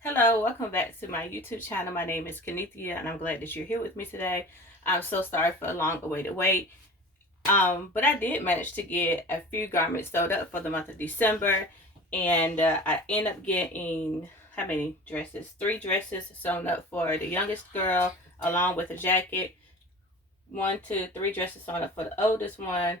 Hello, welcome back to my YouTube channel. My name is Kenithia and I'm glad that you're here with me today. I'm so sorry for a long awaited wait. But I did manage to get a few garments sewed up for the month of December, and I ended up getting how many dresses? 3 dresses sewn up for the youngest girl, along with a jacket. 1, 2, 3 dresses sewn up for the oldest one,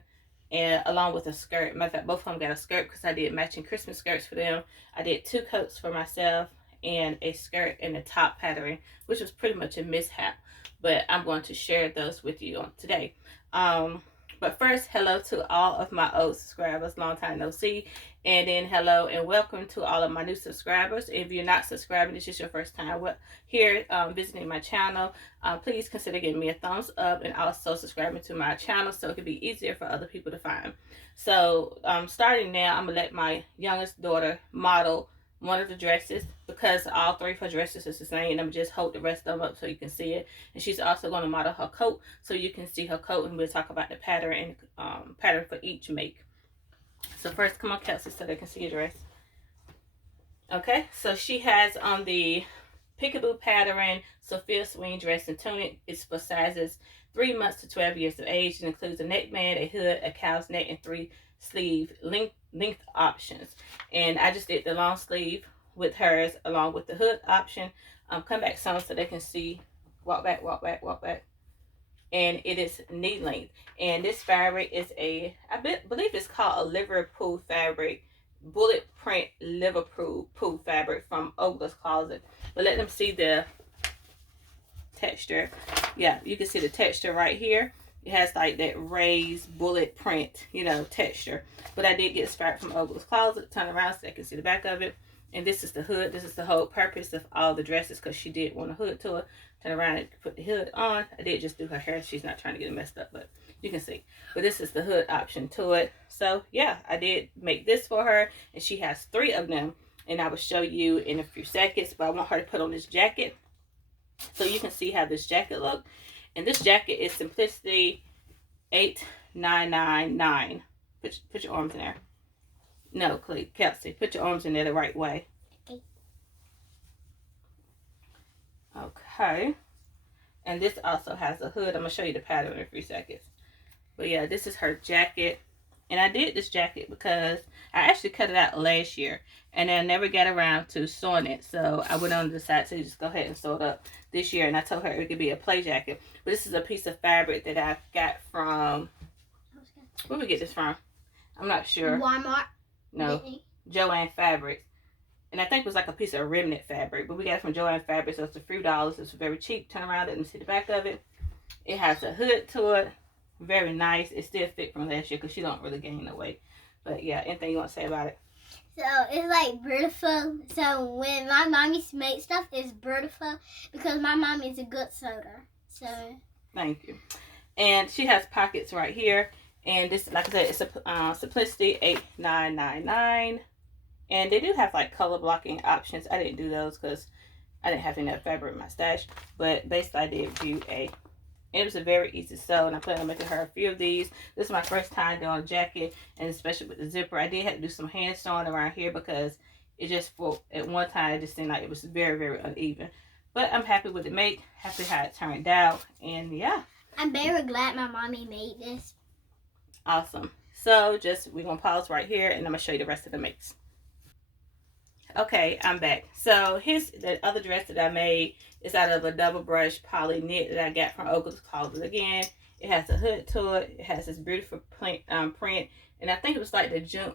and along with a skirt. Matter of fact, both of them got a skirt because I did matching Christmas skirts for them. I did 2 coats for myself and a skirt and a top pattern, which was pretty much a mishap, but I'm going to share those with you on today. But first, hello to all of my old subscribers, long time no see, and then hello and welcome to all of my new subscribers. If you're not subscribing, this is your first time here visiting my channel, please consider giving me a thumbs up and also subscribing to my channel so it can be easier for other people to find. So starting now, I'm gonna let my youngest daughter model one of the dresses because all 3 of her dresses is the same, and I'm just hold the rest of them up so you can see it. And she's also going to model her coat so you can see her coat, and we'll talk about the pattern and pattern for each make. So first, come on, Kelsey, so they can see your dress. Okay, so she has on the peekaboo pattern Sophia swing dress and tunic. It's for sizes 3 months to 12 years of age. It includes a neckband, a hood, a cow's neck, and 3 sleeve length options. And I just did the long sleeve with hers along with the hood option. Come back some so they can see. Walk back, walk back, walk back. And it is knee length. And this fabric is I believe it's called a Liverpool fabric, bullet print Liverpool fabric from Ogler's Closet. But let them see the texture. Yeah, you can see the texture right here. It has like that raised bullet print, texture. But I did get this fabric from Ogler's Closet. Turn around so they can see the back of it. And this is the hood. This is the whole purpose of all the dresses because she did want a hood to it. Turn around and put the hood on. I did just do her hair. She's not trying to get it messed up, but you can see. But this is the hood option to it. So yeah, I did make this for her, and she has 3 of them. And I will show you in a few seconds, but I want her to put on this jacket so you can see how this jacket look. And this jacket is Simplicity 8999. Put your arms in there. No, Kelsey, put your arms in there the right way. Okay. And this also has a hood. I'm going to show you the pattern in a few seconds. But yeah, this is her jacket. And I did this jacket because I actually cut it out last year. And I never got around to sewing it. So I went on to decide to just go ahead and sew it up this year. And I told her it could be a play jacket. But this is a piece of fabric that I got from... Where did we get this from? I'm not sure. Walmart. No. Joann Fabrics. And I think it was like a piece of remnant fabric. But we got it from Joann Fabrics. So it's a few dollars. It's very cheap. Turn around. Let me see the back of it. It has a hood to it. Very nice. It still fit from last year because she don't really gain no weight. But yeah, anything you want to say about it? So it's like beautiful. So when my mommy makes stuff, it's beautiful because my mom is a good sewer. So thank you. And she has pockets right here. And this, like I said, it's a Simplicity 8999. And they do have like color blocking options. I didn't do those because I didn't have enough fabric in my stash. But basically, I did do it was a very easy sew, and I plan on making her a few of these. This is my first time doing a jacket, and especially with the zipper. I did have to do some hand sewing around here because it just, at one time, it just seemed like it was very, very uneven. But I'm happy with the make, happy how it turned out, and yeah. I'm very glad my mommy made this. Awesome. So we're going to pause right here, and I'm going to show you the rest of the makes. Okay, I'm back. So here's the other dress that I made. It's out of a double brush poly knit that I got from Ogler's Closet again. It has a hood to it. It has this beautiful print, and I think it was like the junk.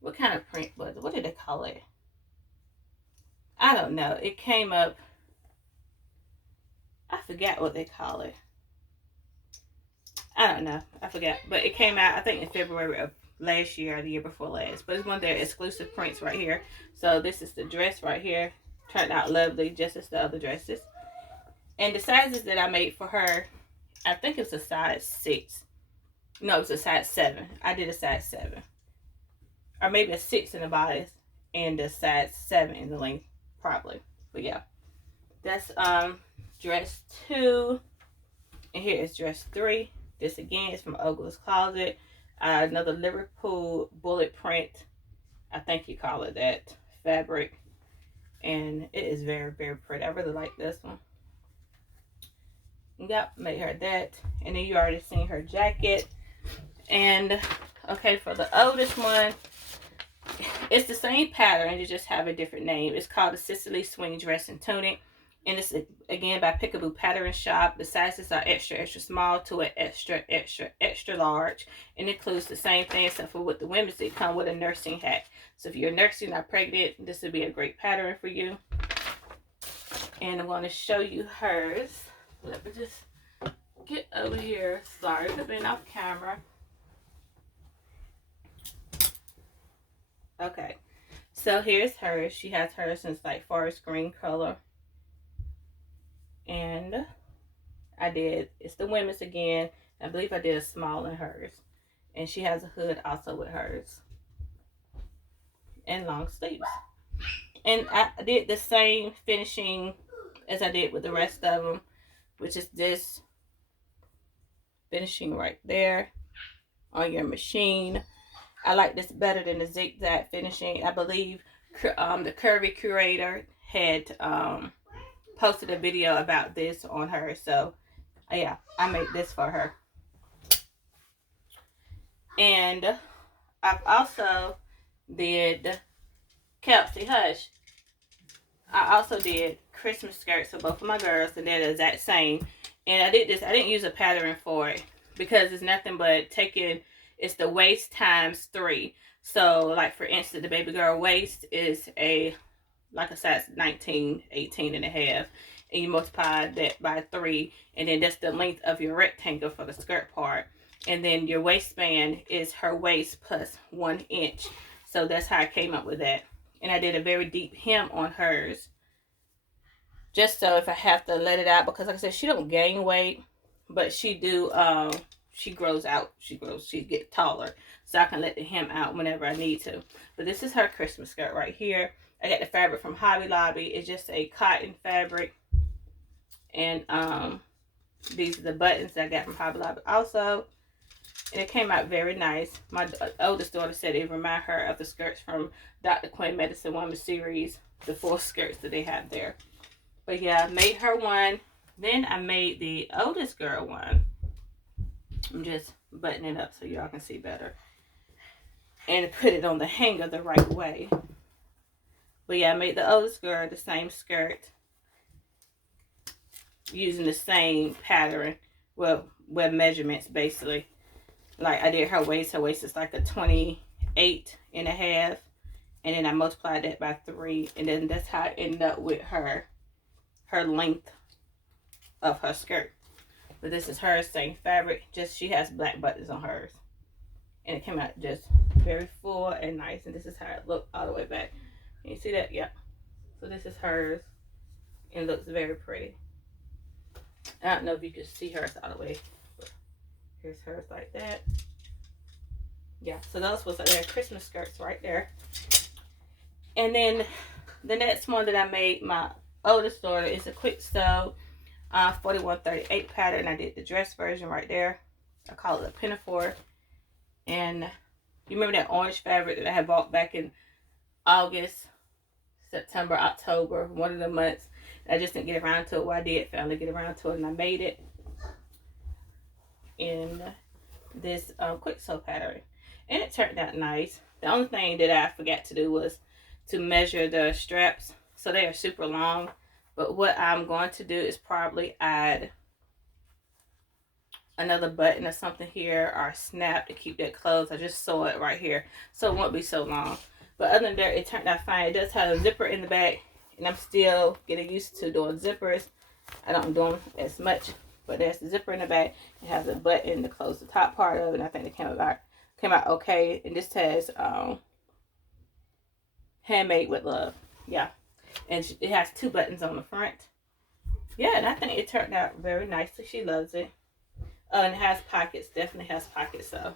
What kind of print was it? What did they call it? I don't know. It came up. I forgot what they call it. I don't know. I forgot, but it came out I think in February of last year or the year before last. But it's one of their exclusive prints right here. So this is the dress right here. Turned out lovely, just as the other dresses. And the sizes that I made for her, I think it's a size 6. No, it was a size 7. I did a size 7. Or maybe a 6 in the bodice and a size 7 in the length, probably. But yeah. That's dress 2. And here is dress 3. This again is from Ogler's Closet. Another Liverpool bullet print, I think you call it that, fabric It is very, very pretty. I really like this one. Yep, made her that. And then you already seen her jacket. And okay, for the oldest one, it's the same pattern, you just have a different name. It's called the Sicily Swing Dress and Tunic. And it's again by Peekaboo Pattern Shop. The sizes are extra, extra small to an extra, extra, extra large. And it includes the same thing except for with the women's, they come with a nursing hat. So if you're nursing or pregnant, this would be a great pattern for you. And I'm going to show you hers. Let me just get over here. Sorry for being off camera. Okay, so here's hers. She has hers in like forest green color. And it's the women's again. I believe I did a small in hers. And she has a hood also with hers. And long sleeves. And I did the same finishing as I did with the rest of them, which is this finishing right there on your machine. I like this better than the zigzag finishing. I believe the Curvy Curator had posted a video about this on her. So, yeah, I made this for her. And I've also did Kelsey Hush. I also did Christmas skirts for both of my girls, and they're the exact same. And I did this. I didn't use a pattern for it because it's nothing but it's the waist times 3. So, like for instance, the baby girl waist is like a size 19, 18 and a half. And you multiply that by 3. And then that's the length of your rectangle for the skirt part. And then your waistband is her waist plus 1 inch. So that's how I came up with that. And I did a very deep hem on hers. Just so if I have to let it out. Because like I said, she don't gain weight. But she do, she grows out. She gets taller. So I can let the hem out whenever I need to. But this is her Christmas skirt right here. I got the fabric from Hobby Lobby. It's just a cotton fabric. And these are the buttons that I got from Hobby Lobby also. And it came out very nice. My oldest daughter said it reminded her of the skirts from Dr. Quinn Medicine Woman series. The 4 skirts that they have there. But yeah, I made her one. Then I made the oldest girl one. I'm just buttoning it up so y'all can see better. And put it on the hanger the right way. But yeah, I made the oldest girl the same skirt. Using the same pattern. Well, measurements basically. Like I did her waist. Her waist is like a 28 and a half. And then I multiplied that by 3. And then that's how I ended up with her length of her skirt. But this is her same fabric. Just she has black buttons on hers. And it came out just very full and nice. And this is how it looked all the way back. Can you see that? Yeah. So this is hers. And it looks very pretty. I don't know if you can see hers all the way. But here's hers like that. Yeah, so those was their Christmas skirts right there. And then the next one that I made, my oldest daughter, is a quick sew 4138 pattern. I did the dress version right there. I call it a pinafore. And you remember that orange fabric that I had bought back in August, September, October, one of the months. I just didn't get around to it. Well, I did finally get around to it, and I made it in this quick sew pattern. And it turned out nice. The only thing that I forgot to do was to measure the straps. So they are super long. But what I'm going to do is probably add another button or something here, or a snap to keep that closed. I just sew it right here, so it won't be so long. But other than that, it turned out fine. It does have a zipper in the back, and I'm still getting used to doing zippers. I don't do them as much, but there's the zipper in the back. It has a button to close the top part of it, and I think it came out okay. And this has handmade with love. Yeah. And it has 2 buttons on the front. Yeah, and I think it turned out very nicely. She loves it. And it has pockets. Definitely has pockets, so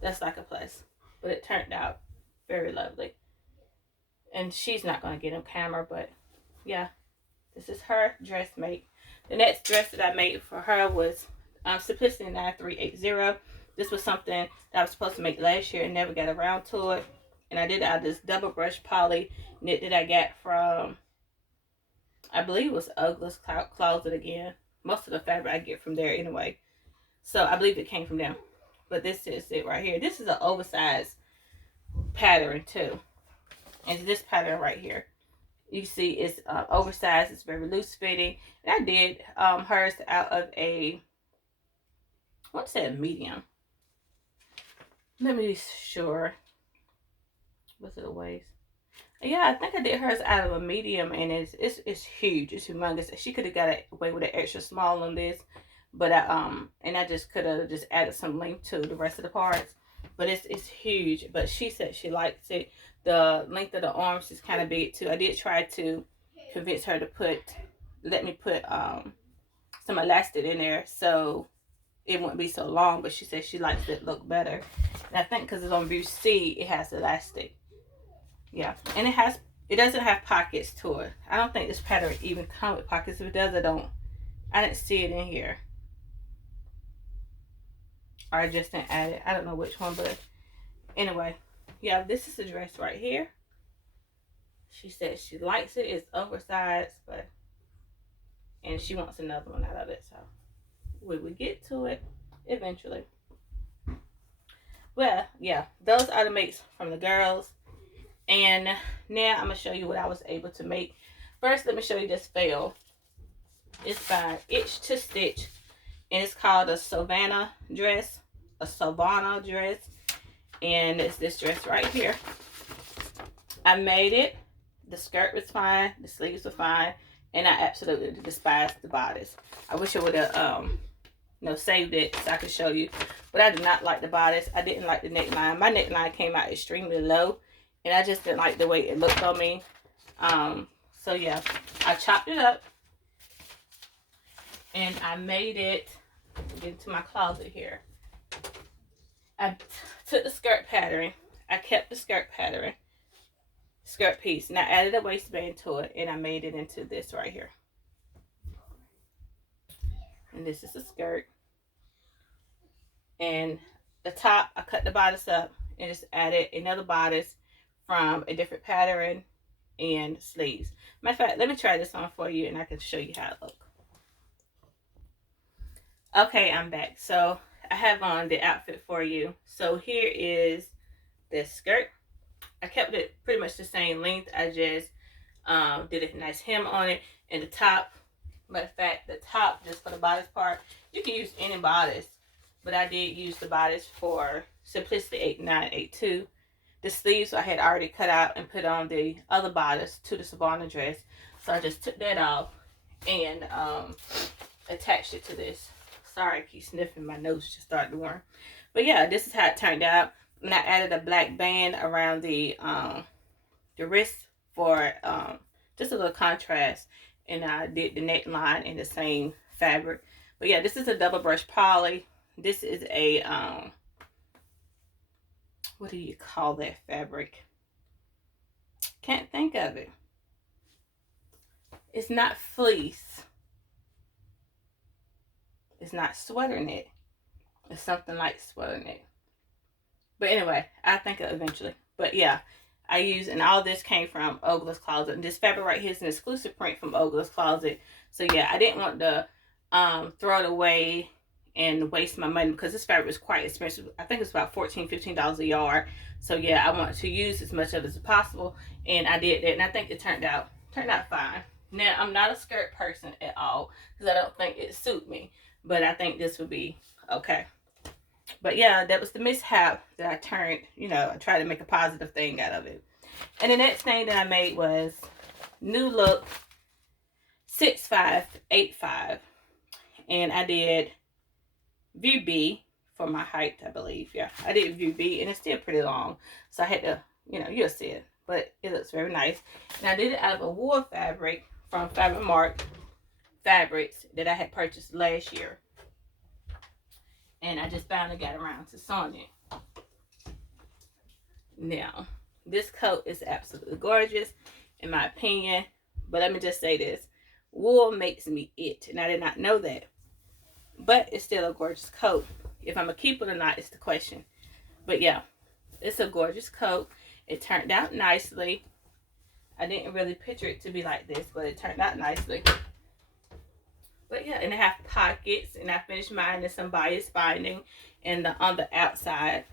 that's like a plus. But it turned out very lovely. And she's not going to get on camera, but yeah. This is her dress make. The next dress that I made for her was Simplicity 9380. This was something that I was supposed to make last year and never got around to it. And I did it out of this double brush poly knit that I got from I believe it was Ugly's Closet again. Most of the fabric I get from there anyway. So I believe it came from them. But this is it right here. This is an oversized pattern too. And this pattern right here. You see it's oversized. It's very loose fitting. And I did hers out of a, I want to say a medium. Let me be sure. Was it a waist? Yeah, I think I did hers out of a medium, and it's huge. It's humongous. She could have got away with an extra small on this, but I just could have just added some length to the rest of the parts. But it's huge. But she said she likes it. The length of the arms is kind of big too. I did try to convince her to let me put some elastic in there so it wouldn't be so long. But she said she likes it look better. And I think because it's on view C, it has elastic. Yeah, and it doesn't have pockets to it. I don't think this pattern even comes with pockets. If it does, I didn't see it in here. Or I just didn't add it. I don't know which one, but anyway, yeah, this is the dress right here. She said she likes it. It's oversized, and she wants another one out of it. So we will get to it eventually. Well, yeah, those are the makes from the girls. And now I'm going to show you what I was able to make. First, let me show you this fail. It's by Itch to Stitch. And it's called a Savannah dress. A Savannah dress. And it's this dress right here. I made it. The skirt was fine. The sleeves were fine. And I absolutely despised the bodice. I wish I would have saved it so I could show you. But I do not like the bodice. I didn't like the neckline. My neckline came out extremely low. And I just didn't like the way it looked on me. So yeah, I chopped it up. And I made it, get into my closet here. I took the skirt pattern. I kept the skirt pattern, skirt piece. And I added a waistband to it. And I made it into this right here. And this is the skirt. And the top, I cut the bodice up and just added another bodice from a different pattern and sleeves. Matter of fact, let me try this on for you and I can show you how it looks. Okay, I'm back. So I have on the outfit for you. So here is this skirt. I kept it pretty much the same length. I just did a nice hem on it. And the top, matter of fact, the top just for the bodice part, you can use any bodice. But I did use the bodice for Simplicity 8982. The sleeves I had already cut out and put on the other bodice to the Savannah dress. So I just took that off and attached it to this. Sorry, I keep sniffing. My nose just started to run. But yeah, this is how it turned out. And I added a black band around the wrist for just a little contrast. And I did the neckline in the same fabric. But yeah, this is a double brush poly. This is a what do you call that fabric? Can't think of it. It's not fleece. It's not sweater knit. It's something like sweater knit. But anyway, I'll think of it eventually. But yeah, I use, and all this came from Oversized Closet. And this fabric right here is an exclusive print from Oversized Closet. So yeah, I didn't want to throw it away and waste my money because this fabric is quite expensive. I think it's about $14, $15 a yard. So yeah, I want to use as much of it as possible, and I did that, and I think it turned out fine. Now I'm not a skirt person at all because I don't think it suit me, but I think this would be okay. But yeah, that was the mishap that I turned. I tried to make a positive thing out of it. And the next thing that I made was New Look 6585, and I did view B for my height, I believe. Yeah, I did view B, and it's still pretty long. So I had to, you'll see it. But it looks very nice. And I did it out of a wool fabric from Fabric Mart Fabrics that I had purchased last year. And I just finally got around to sewing it. Now, this coat is absolutely gorgeous, in my opinion. But let me just say this. Wool makes me itch, and I did not know that. But it's still a gorgeous coat. If I'm going to keep it or not is the question. But yeah, it's a gorgeous coat. It turned out nicely. I didn't really picture it to be like this, but it turned out nicely. But yeah, and it have pockets, and I finished mine in some bias binding and on the outside.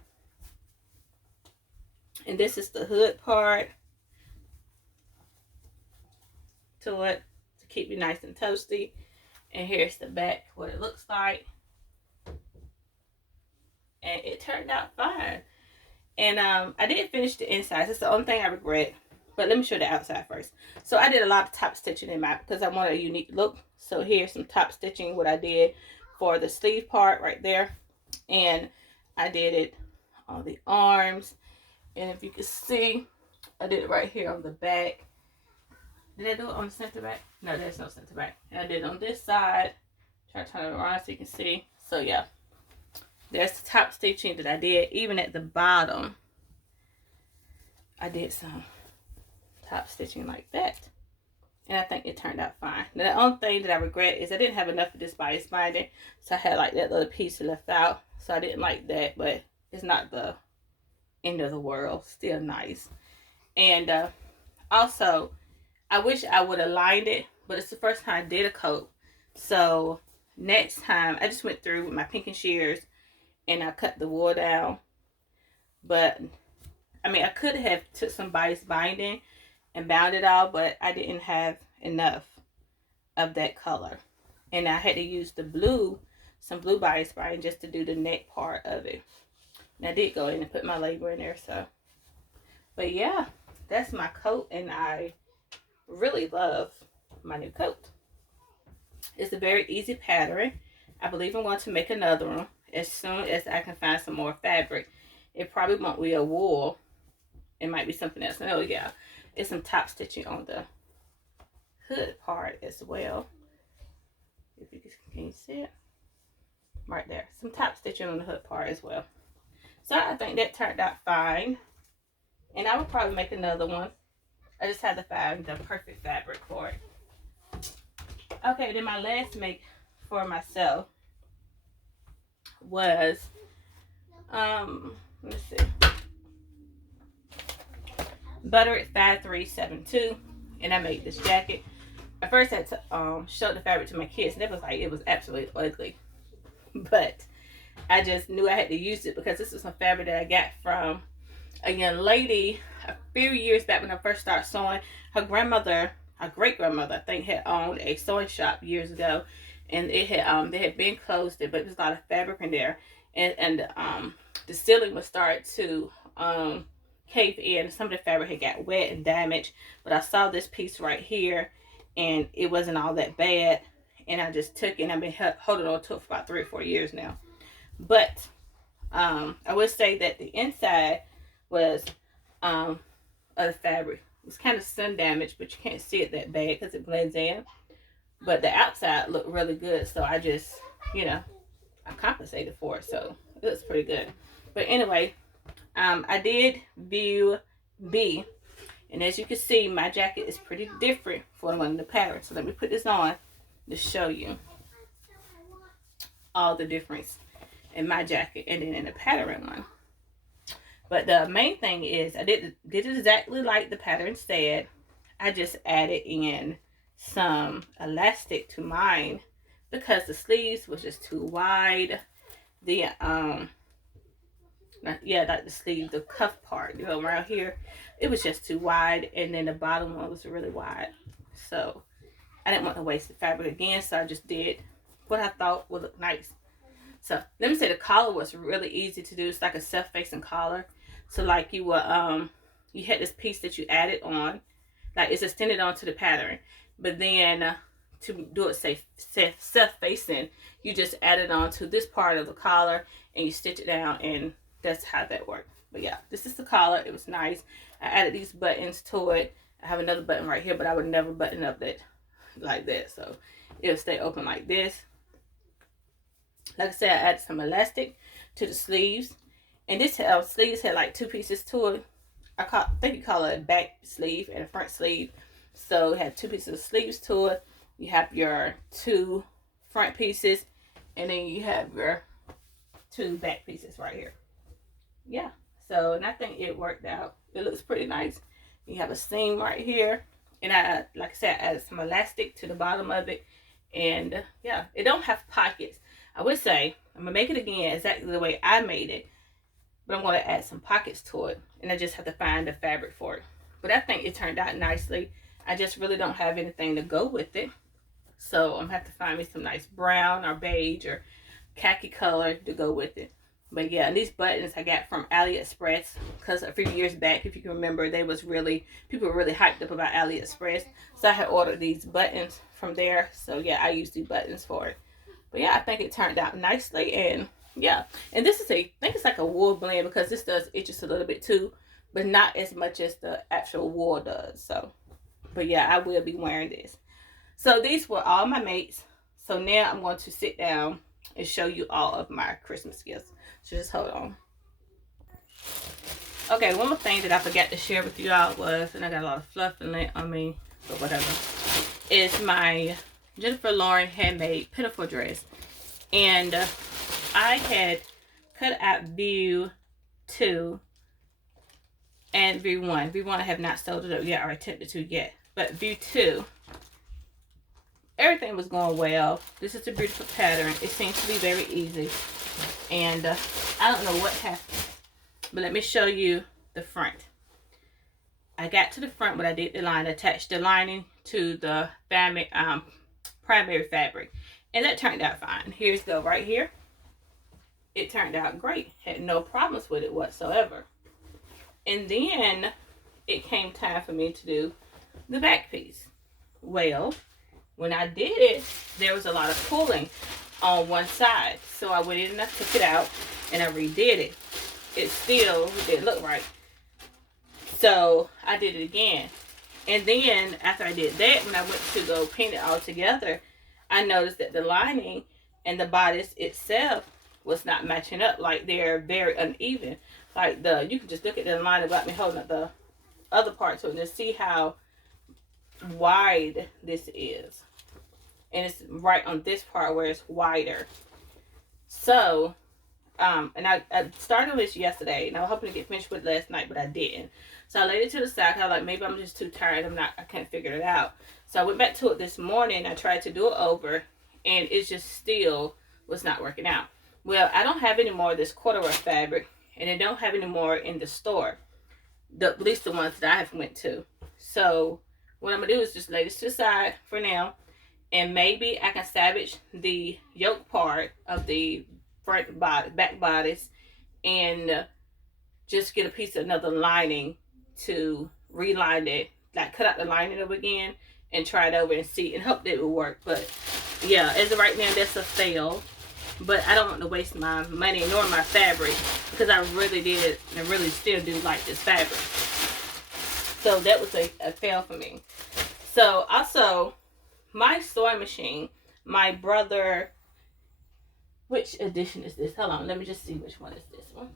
And this is the hood part to it to keep it nice and toasty. And here's the back, what it looks like. And it turned out fine. And I didn't finish the inside. That's the only thing I regret. But let me show the outside first. So I did a lot of top stitching in mine because I wanted a unique look. So here's some top stitching, what I did for the sleeve part right there. And I did it on the arms. And if you can see, I did it right here on the back. Did I do it on the center back? No, there's no center back. And I did it on this side. Try to turn it around so you can see. So yeah, there's the top stitching that I did. Even at the bottom, I did some top stitching like that. And I think it turned out fine. Now, the only thing that I regret is I didn't have enough of this bias binding. So I had like that little piece left out. So I didn't like that, but it's not the end of the world. Still nice. And also, I wish I would have lined it, but it's the first time I did a coat. So next time, I just went through with my pinking shears and I cut the wool down. But I mean, I could have took some bias binding and bound it all, but I didn't have enough of that color. And I had to use the blue, some blue bias binding just to do the neck part of it. And I did go in and put my label in there, so. But yeah, that's my coat, and I really love my new coat. It's a very easy pattern. I believe I'm going to make another one as soon as I can find some more fabric. It probably won't be a wool. It might be something else. Oh yeah, it's some top stitching on the hood part as well. If you can see it right there, some top stitching on the hood part as well. So I think that turned out fine, and I would probably make another one. I just had to find the perfect fabric for it. Okay, then my last make for myself was let's see, Buttered 5372, and I made this jacket. At first I had to show the fabric to my kids, and it was absolutely ugly. But I just knew I had to use it because this is some fabric that I got from a young lady a few years back when I first started sewing. Her grandmother, her great grandmother, I think, had owned a sewing shop years ago, and it had they had been closed, but it was a lot of fabric in there, and the ceiling was starting to cave in. Some of the fabric had got wet and damaged, but I saw this piece right here, and it wasn't all that bad, and I just took it, and I've been holding on to it for about 3 or 4 years now. But I would say that the inside was of the fabric. It was kind of sun damaged, but you can't see it that bad because it blends in. But the outside looked really good, so I just, I compensated for it, so it looks pretty good. But anyway, I did view B, and as you can see, my jacket is pretty different from one of the patterns. So let me put this on to show you all the difference in my jacket and then in the pattern one. But the main thing is I did it exactly like the pattern said. I just added in some elastic to mine because the sleeves was just too wide. The like the sleeve, the cuff part, around here, it was just too wide, and then the bottom one was really wide. So I didn't want to waste the fabric again, so I just did what I thought would look nice. So let me say the collar was really easy to do. It's like a self-facing collar. So like you were you had this piece that you added on, like it's extended onto the pattern, but then to do it self-facing, you just add it on to this part of the collar and you stitch it down, and that's how that worked. But yeah, this is the collar. It was nice. I added these buttons to it. I have another button right here, but I would never button up that like that, so it'll stay open like this. Like I said, I added some elastic to the sleeves, and this sleeves had like 2 pieces to it. I think you call it a back sleeve and a front sleeve. So it had 2 pieces of sleeves to it. You have your 2 front pieces, and then you have your 2 back pieces right here. Yeah, so, and I think it worked out. It looks pretty nice. You have a seam right here. And I, like I said, I added some elastic to the bottom of it. And yeah, it don't have pockets. I would say, I'm going to make it again exactly the way I made it. But I'm going to add some pockets to it. And I just have to find the fabric for it. But I think it turned out nicely. I just really don't have anything to go with it. So I'm going to have to find me some nice brown or beige or khaki color to go with it. But yeah, and these buttons I got from AliExpress, because a few years back, if you can remember, people were really hyped up about AliExpress. So I had ordered these buttons from there. So yeah, I used these buttons for it. But yeah, I think it turned out nicely. And yeah, and this is I think it's like a wool blend, because this does itch just a little bit too, but not as much as the actual wool does. So, but yeah, I will be wearing this. So these were all my mates. So now I'm going to sit down and show you all of my Christmas gifts. So just hold on. Okay, one more thing that I forgot to share with you all was, and I got a lot of fluff in it on me, but whatever, is my Jennifer Lauren handmade pinafore dress. And I had cut out view 2 and view 1. View 1 I have not sewed it up yet or attempted to yet. But view 2, everything was going well. This is a beautiful pattern. It seems to be very easy. And I don't know what happened, but let me show you the front. I got to the front, but I did the line, attached the lining to the primary fabric, and that turned out fine. Here's the right here. It turned out great. Had no problems with it whatsoever. And then it came time for me to do the back piece. Well, when I did it, there was a lot of pulling on one side. So I went in and I took it out and I redid it. It still didn't look right. So I did it again. And then after I did that, when I went to go paint it all together, I noticed that the lining and the bodice itself was not matching up. Like, they're very uneven. Like, you can just look at the line about me holding up the other part to it and see how wide this is. And it's right on this part where it's wider. So, and I started this yesterday, and I was hoping to get finished with it last night, but I didn't. So I laid it to the side. I was like, maybe I'm just too tired. I can't figure it out. So I went back to it this morning. I tried to do it over, and it just still was not working out. Well, I don't have any more of this corduroy fabric, and I don't have any more in the store. At least the ones that I have went to. So what I'm gonna do is just lay this to the side for now. And maybe I can salvage the yoke part of the front body, back bodice, and just get a piece of another lining to reline it, like cut out the lining over again and try it over and see and hope that it will work. But yeah, as of right now, that's a fail. But I don't want to waste my money nor my fabric, because I really did and really still do like this fabric. So that was a fail for me. So also, my sewing machine, my brother, which edition is this? Hold on, let me just see which one is this one.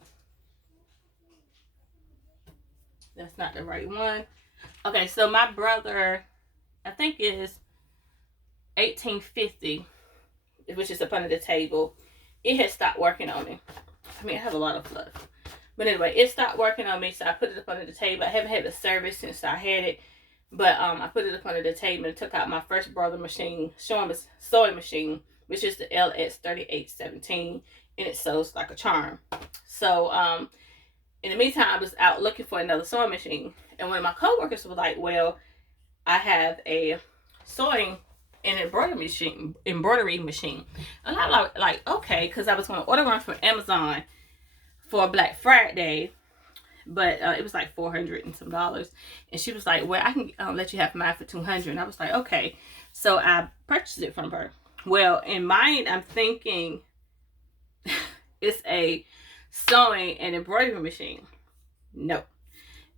That's not the right one. Okay, so my brother, I think is 1850, which is up under the table. It had stopped working on me. I mean, I have a lot of fluff. But anyway, it stopped working on me, so I put it up under the table. I haven't had the service since I had it. But I put it up under the table and took out my first brother machine, sewing machine, which is the LS3817, and it sews like a charm. So in the meantime, I was out looking for another sewing machine, and one of my coworkers was like, "Well, I have a sewing and embroidery machine." And I'm like, okay, because I was going to order one from Amazon for Black Friday. But it was like $400 and some. And she was like, well, I can let you have mine for $200. And I was like, okay. So I purchased it from her. Well, in mind, I'm thinking it's a sewing and embroidery machine. No,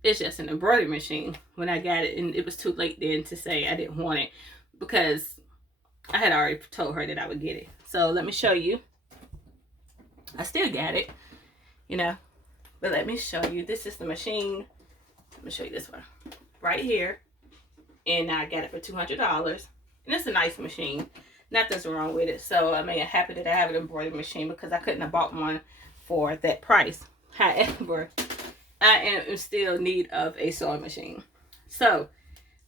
it's just an embroidery machine. When I got it, and it was too late then to say I didn't want it, because I had already told her that I would get it. So let me show you. I still got it, you know. But let me show you. This is the machine. Let me show you this one. Right here. And I got it for $200. And it's a nice machine. Nothing's wrong with it. So, I mean, I'm happy that I have an embroidery machine, because I couldn't have bought one for that price. However, I am in still need of a sewing machine. So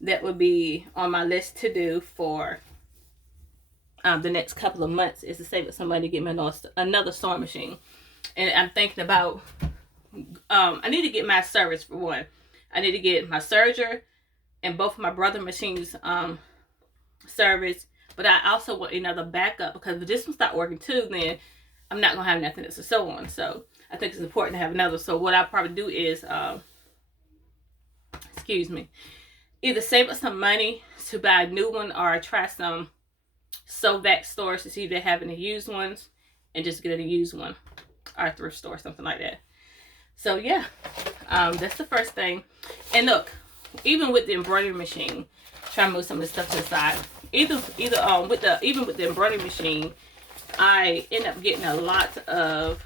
that would be on my list to do for the next couple of months, is to save up some money to get me another sewing machine. And I'm thinking about, I need to get my service for one. I need to get my serger and both of my brother machines service. But I also want another backup, because if this one start working too, then I'm not gonna have nothing else to sew on. So I think it's important to have another. So what I'll probably do is, excuse me, either save up some money to buy a new one, or try some sew back stores to see if they have any used ones, and just get a used one, or a thrift store, something like that. So yeah, that's the first thing. And look, even with the embroidery machine, try to move some of the stuff to the side. Even with the embroidery machine, I end up getting a lot of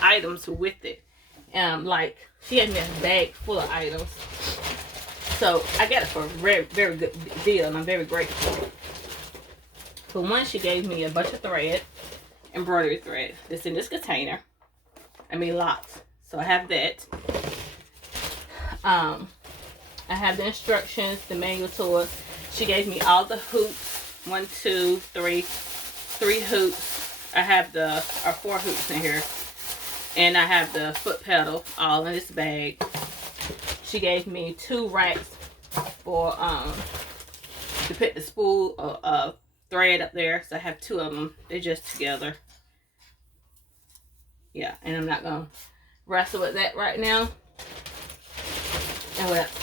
items with it. Like, she had me a bag full of items. So I got it for a very, very good deal, and I'm very grateful. For one, she gave me a bunch of thread, embroidery thread, that's in this container. I mean, lots. So I have that. I have the instructions, the manual to it. She gave me all the hoops. 1, 2, 3 hoops. I have our 4 hoops in here. And I have the foot pedal all in this bag. She gave me 2 racks for to put the spool of thread up there. So I have 2 of them. They're just together. Yeah, and I'm not gonna wrestle with that right now. And what else?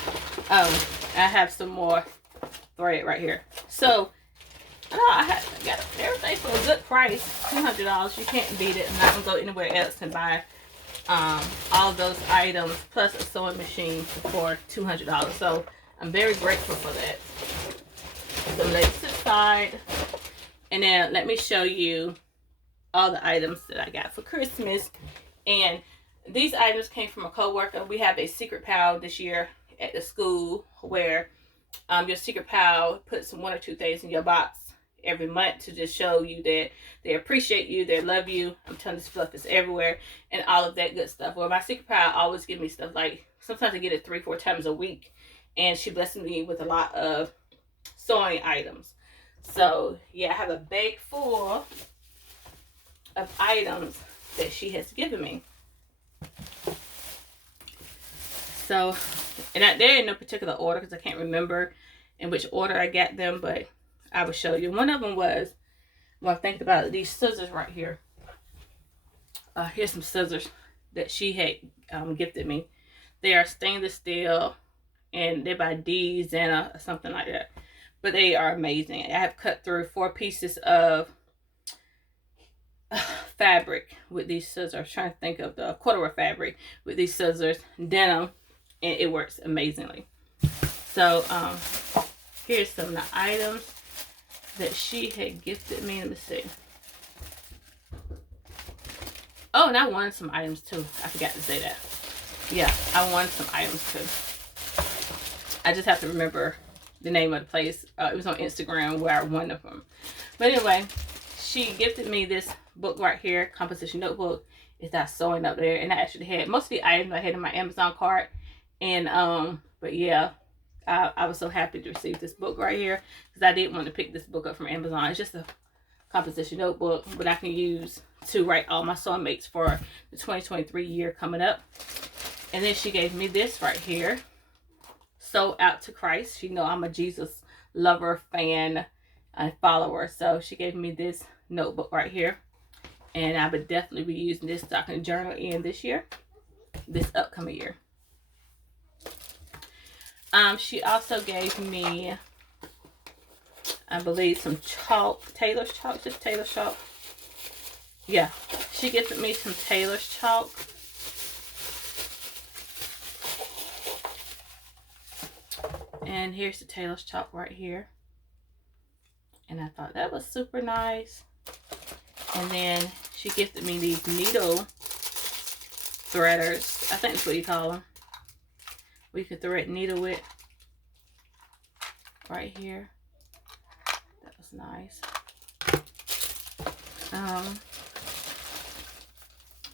Oh, I have some more thread right here. So I got everything for a good price, $200. You can't beat it. I'm not gonna go anywhere else and buy all those items plus a sewing machine for $200. So I'm very grateful for that. So let's sit aside, and then let me show you all the items that I got for Christmas. And these items came from a co-worker. We have a secret pal this year at the school, where your secret pal puts 1 or 2 things in your box every month to just show you that they appreciate you, they love you. I'm telling you, this stuff is everywhere, and all of that good stuff. Well, my secret pal always give me stuff, like sometimes I get it 3-4 times a week, and she blesses me with a lot of sewing items. So yeah, I have a bag full of items that she has given me. So, and they're in no particular order, because I can't remember in which order I got them, but I will show you. One of them was, well, think about it, these scissors right here. Here's some scissors that she had gifted me. They are stainless steel, and they're by D. Zena or something like that. But they are amazing. I have cut through 4 pieces of fabric with these scissors. I was trying to think of the corduroy fabric with these scissors, denim, and it works amazingly. So here's some of the items that she had gifted me. Let me see. Oh, and I won some items too. I forgot to say that. Yeah, I won some items too. I just have to remember the name of the place. It was on Instagram where I won them from. But anyway, she gifted me this book right here, composition notebook. It's that sewing up there, and I actually had most of the items I had in my Amazon cart. And but yeah, I was so happy to receive this book right here, because I did want to pick this book up from Amazon. It's just a composition notebook, but I can use to write all my sewing mates for the 2023 year coming up. And then she gave me this right here, Sew Out to Christ. She know I'm a Jesus lover, fan, and follower, so she gave me this notebook right here, and I would definitely be using this so I can journal in this year, this upcoming year. She also gave me, I believe, some chalk, Taylor's chalk, just Taylor's chalk. Yeah, she gifted me some Taylor's chalk. And here's the Taylor's chalk right here. And I thought that was super nice. And then she gifted me these needle threaders. I think that's what you call them. We could thread needle with. Right here. That was nice.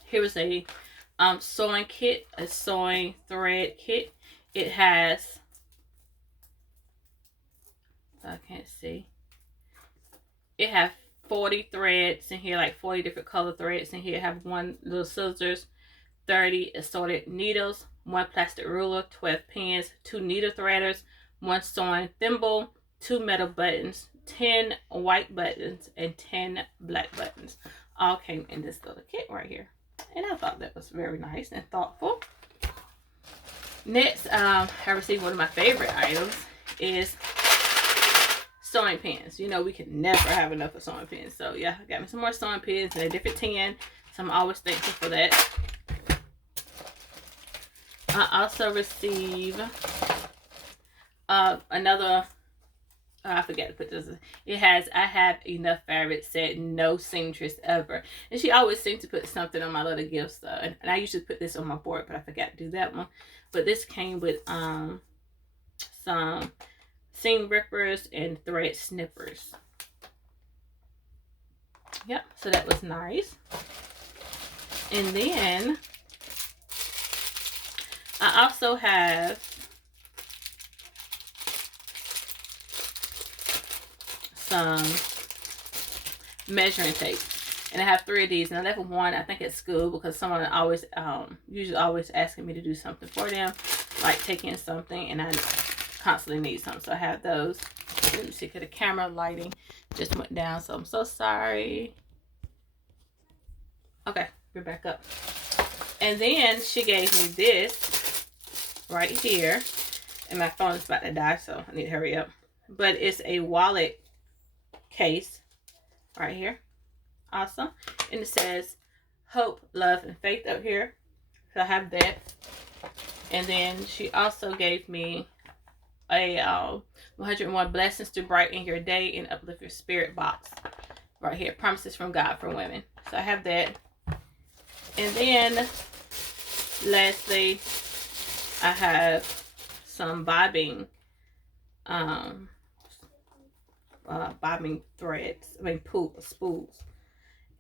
Here was a sewing kit, a sewing thread kit. It has I can't see. It have 40 threads in here, like 40 different color threads in here. It have 1 little scissors, 30 assorted needles, 1 plastic ruler, 12 pins, 2 needle threaders, 1 sewing thimble, 2 metal buttons, 10 white buttons, and 10 black buttons. All came in this little kit right here. And I thought that was very nice and thoughtful. Next, I received one of my favorite items is sewing pins. You know, we can never have enough of sewing pins. So yeah, I got me some more sewing pins in a different tin. So I'm always thankful for that. I also received another, I forgot to put this. It has, I have enough fabric, said no seamstress ever. And she always seems to put something on my little gifts. And I usually put this on my board, but I forgot to do that one. But this came with some seam rippers and thread snippers. Yep, so that was nice. And then I also have some measuring tape, and I have 3 of these, and I left one I think at school because someone always usually always asking me to do something for them, like taking something, and I constantly need some, so I have those. Let me see, because the camera lighting just went down, so I'm so sorry. Okay, we're back up. And then she gave me this right here, and my phone is about to die, so I need to hurry up. But it's a wallet case right here. Awesome. And it says hope, love, and faith up here. So I have that. And then she also gave me a 101 blessings to brighten your day and uplift your spirit box right here. Promises from God for women. So I have that. And then lastly, I have some bobbing bobbing threads, spools.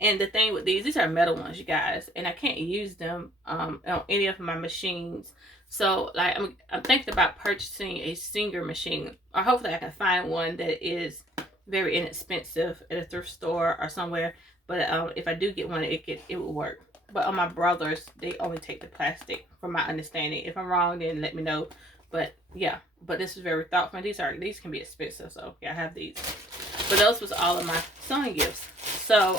And the thing with these are metal ones, you guys, and I can't use them on any of my machines. So like I'm thinking about purchasing a Singer machine, or hopefully I can find one that is very inexpensive at a thrift store or somewhere. But if I do get one, it will work. But on my brothers, they only take the plastic, from my understanding. If I'm wrong, then let me know. But yeah, but this is very thoughtful. These can be expensive, so yeah, I have these. But those was all of my sewing gifts. So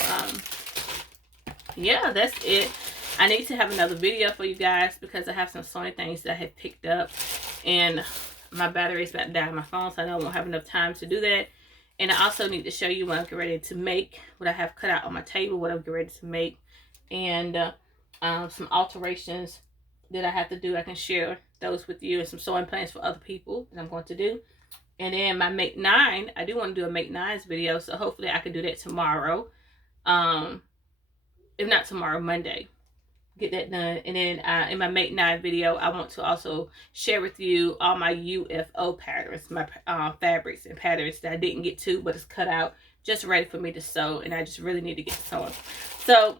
yeah, that's it. I need to have another video for you guys because I have some sewing things that I have picked up, and my battery's about to die on my phone, so I know I won't have enough time to do that. And I also need to show you what I'm getting ready to make, what I have cut out on my table, what I'm getting ready to make, and some alterations that I have to do. I can share those with you, and some sewing plans for other people that I'm going to do. And then my Make 9, I do want to do a Make 9s video, so hopefully I can do that tomorrow. If not tomorrow, Monday. Get that done. And then in my Make 9 video, I want to also share with you all my UFO patterns, my fabrics and patterns that I didn't get to, but it's cut out, just ready for me to sew, and I just really need to get sewing. So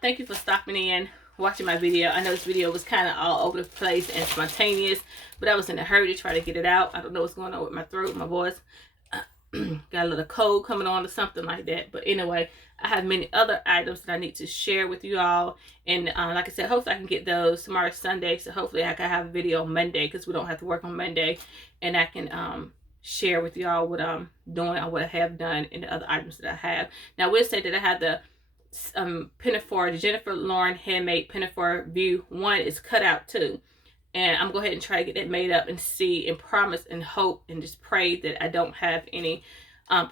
thank you for stopping in, watching my video. I know this video was kind of all over the place and spontaneous, but I was in a hurry to try to get it out. I don't know what's going on with my throat, my voice. Got a little cold coming on or something like that. But anyway, I have many other items that I need to share with you all. And like I said, hopefully I can get those. Tomorrow's Sunday, so hopefully I can have a video on Monday because we don't have to work on Monday. And I can share with you all what I'm doing or what I have done and the other items that I have. Now, I will say that I have the pinafore, the Jennifer Lauren Handmade Pinafore View 1 is cut out too. And I'm going to go ahead and try to get that made up and see and promise and hope and just pray that I don't have any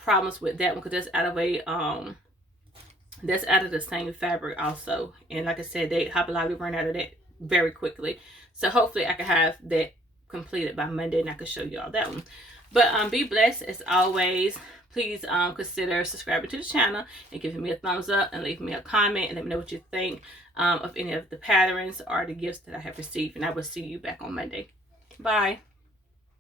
problems with that one, because that's out of a that's out of the same fabric also. And like I said, Hobby Lobby run out of that very quickly. So hopefully I can have that completed by Monday and I can show you all that one. But be blessed as always. Please consider subscribing to the channel and giving me a thumbs up and leaving me a comment and let me know what you think of any of the patterns or the gifts that I have received. And I will see you back on Monday. Bye.